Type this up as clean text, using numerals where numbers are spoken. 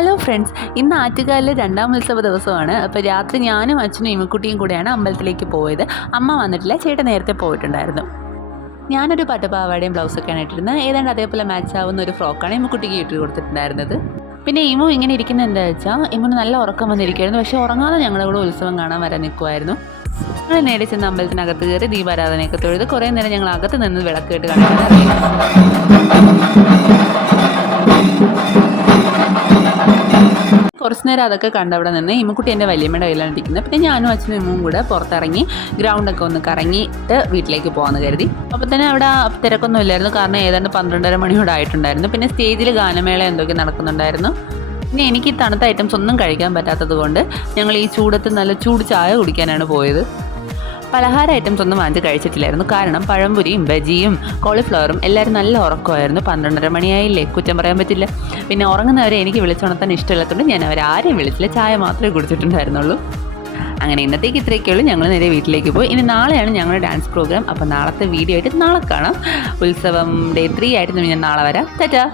Hello friends, ഇന്ന് ആറ്റുകാലിലെ രണ്ടാം ഉത്സവ ദിവസമാണ്. അപ്പോൾ രാത്രി ഞാനും അച്ഛനും ഇമ്മക്കുട്ടിയും കൂടെയാണ് അമ്പലത്തിലേക്ക് പോയത്. അമ്മ വന്നിട്ടില്ല, ചേട്ടൻ നേരത്തെ പോയിട്ടുണ്ടായിരുന്നു. ഞാനൊരു പട്ടുപാവാടയും ബ്ലൗസൊക്കെയാണ് ഇട്ടിരുന്നത്. ഏതാണ്ട് അതേപോലെ മാച്ച് ആവുന്ന ഒരു ഫ്രോക്കാണ് ഇമ്മക്കുട്ടിക്ക് ഇട്ട് കൊടുത്തിട്ടുണ്ടായിരുന്നത്. പിന്നെ ഇമു ഇങ്ങനെ ഇരിക്കുന്നത് എന്താ വെച്ചാൽ, ഇമ്മുന് നല്ല ഉറക്കം വന്നിരിക്കുമായിരുന്നു. പക്ഷേ ഉറങ്ങാതെ ഞങ്ങളുടെ കൂടെ ഉത്സവം കാണാൻ വരാൻ നിൽക്കുമായിരുന്നു. ഞങ്ങൾ നേരെ ചെന്ന് അമ്പലത്തിനകത്ത് കയറി ദീപാരാധനയൊക്കെ തൊഴുത് കുറേ നേരം ഞങ്ങൾ അകത്ത് നിന്ന് വിളക്ക് കേട്ട് കണ്ടിട്ടുണ്ടായിരുന്നു. കുറച്ച് നേരം അതൊക്കെ കണ്ടവിടെ നിന്ന് ഇമ്മക്കുട്ടി എൻ്റെ വല്യമ്മയുടെ കയ്യിലാണ് ഇരിക്കുന്നത്. പിന്നെ ഞാനും അച്ഛനും ഇമ്മും കൂടെ പുറത്തിറങ്ങി ഗ്രൗണ്ടൊക്കെ ഒന്ന് കറങ്ങിയിട്ട് വീട്ടിലേക്ക് പോകാമെന്ന് കരുതി. അപ്പോൾ തന്നെ അവിടെ തിരക്കൊന്നും ഇല്ലായിരുന്നു, കാരണം ഏതാണ്ട് 12:30 മണിയോടെ ആയിട്ടുണ്ടായിരുന്നു. പിന്നെ സ്റ്റേജിൽ ഗാനമേള എന്തൊക്കെ നടക്കുന്നുണ്ടായിരുന്നു. പിന്നെ എനിക്ക് തണുത്ത ഐറ്റംസ് ഒന്നും കഴിക്കാൻ പറ്റാത്തത് കൊണ്ട് ഞങ്ങൾ ഈ ചൂടത്ത് നല്ല ചൂട് ചായ കുടിക്കാനാണ് പോയത്. പലഹാര ഐറ്റംസ് ഒന്നും വാങ്ങിച്ച് കഴിച്ചിട്ടില്ലായിരുന്നു, കാരണം പഴംപൊരിയും ബജിയും കോളിഫ്ലവറും എല്ലാവരും നല്ല ഉറക്കമായിരുന്നു. 12:30 മണിയായില്ലേ, കുറ്റം പറയാൻ പറ്റില്ല. പിന്നെ ഉറങ്ങുന്നവരെ എനിക്ക് വിളിച്ചുണർത്താൻ ഇഷ്ടമില്ലാത്തതുകൊണ്ട് ഞാൻ അവരാരെയും വിളിച്ചില്ല, ചായ മാത്രമേ കുടിച്ചിട്ടുണ്ടായിരുന്നുള്ളൂ. അങ്ങനെ ഇന്നത്തേക്ക് ഇത്രയൊക്കെയുള്ളൂ. ഞങ്ങൾ നേരെ വീട്ടിലേക്ക് പോയി. ഇനി നാളെയാണ് ഞങ്ങളുടെ ഡാൻസ് പ്രോഗ്രാം. അപ്പോൾ നാളത്തെ വീഡിയോ ആയിട്ട് നാളെ കാണാം. ഉത്സവം ഡേ 3 ആയിട്ട് ഞാൻ നാളെ വരാം. ടാറ്റാ.